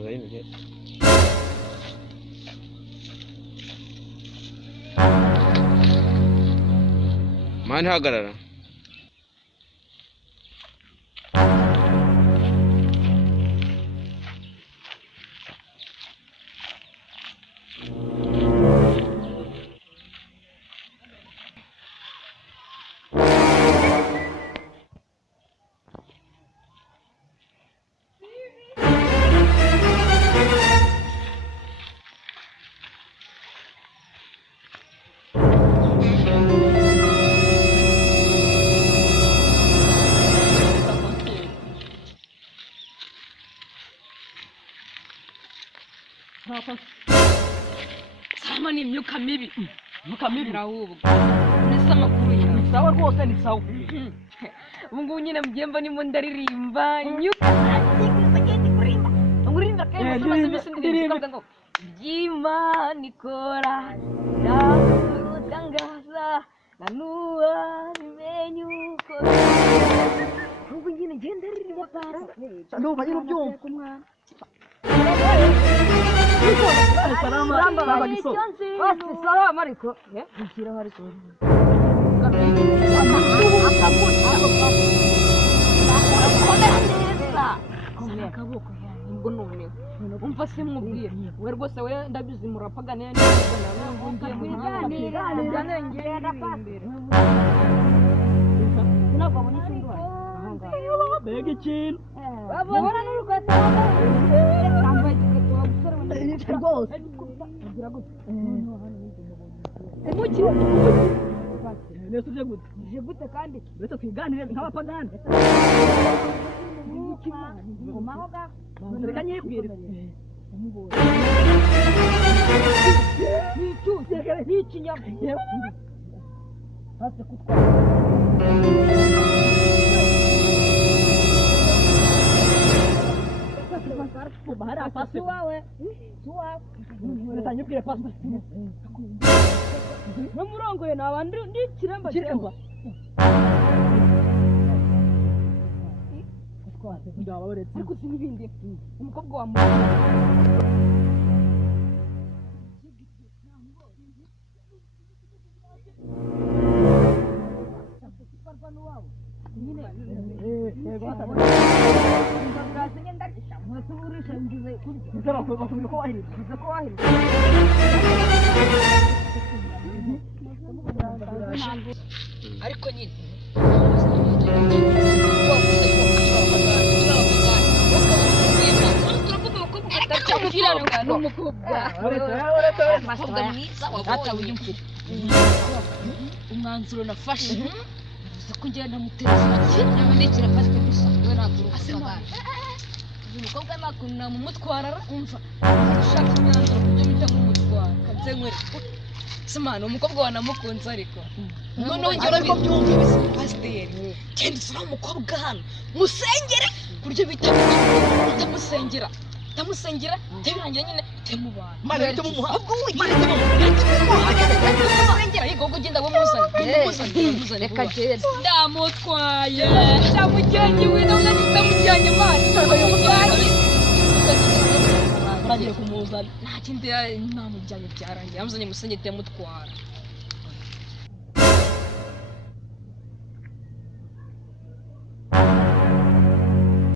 Uzayimike. Mani hagarara. Sama ni myuka mibi ahubwo nisa makuru ya sawa rwose ni sawa ubungu nyine mbyemba nimo ndaririmba myuka sageti kurimba ngurimba kandi tumaze iminsi ndirimba ngo Imana ikora ndatangaza nanuwa nimenyuko ubungu nyine ngenda ririmba para ndumva nyine ubyumva Salama ariko ikira hari ko akaboko ngo none umva se mubwire we rwose we ndabizi murapagane n'ibigana ngungiye mu nganira byanengera imbere nabwo n'ikindi mbega ikintu babona n'urugata cyangwa igikato wabusore wenda rwose agira gute nese uje gute je gute kandi bese twiganire nk'abapagani ngomahoga reka nyibwire n'ikinyama hasi kutwa bahari apasi wawe retanyubwire pasi no murongoye nabandi ndikiremba kiremba ndaba baretse ariko sinibindi umukobwa wa ariko nyine umwanzuro nafashe ko ngenda muteza ndamurikira pasike gusa we nakuruka umukobwa nakuna mu mutwarara umva ushaka imyanzuro kubyo bita nk'umutwara kanze nkwe simana umukobwa wanamukunze ariko noneho ngero byumvise pasiteri genda usura umukobwa hano musengere kuryo bita musengera tamusengera tebirangira nyine temubana marete mu muhabwo musengera yigogo genda bomuzana reka genda ndamutwaye ndamujyanye wino ndamujyanye mani ndamujyanye bagiye kumuzana nta kindi namujyanye byarangiye amuzanye musengere temutwara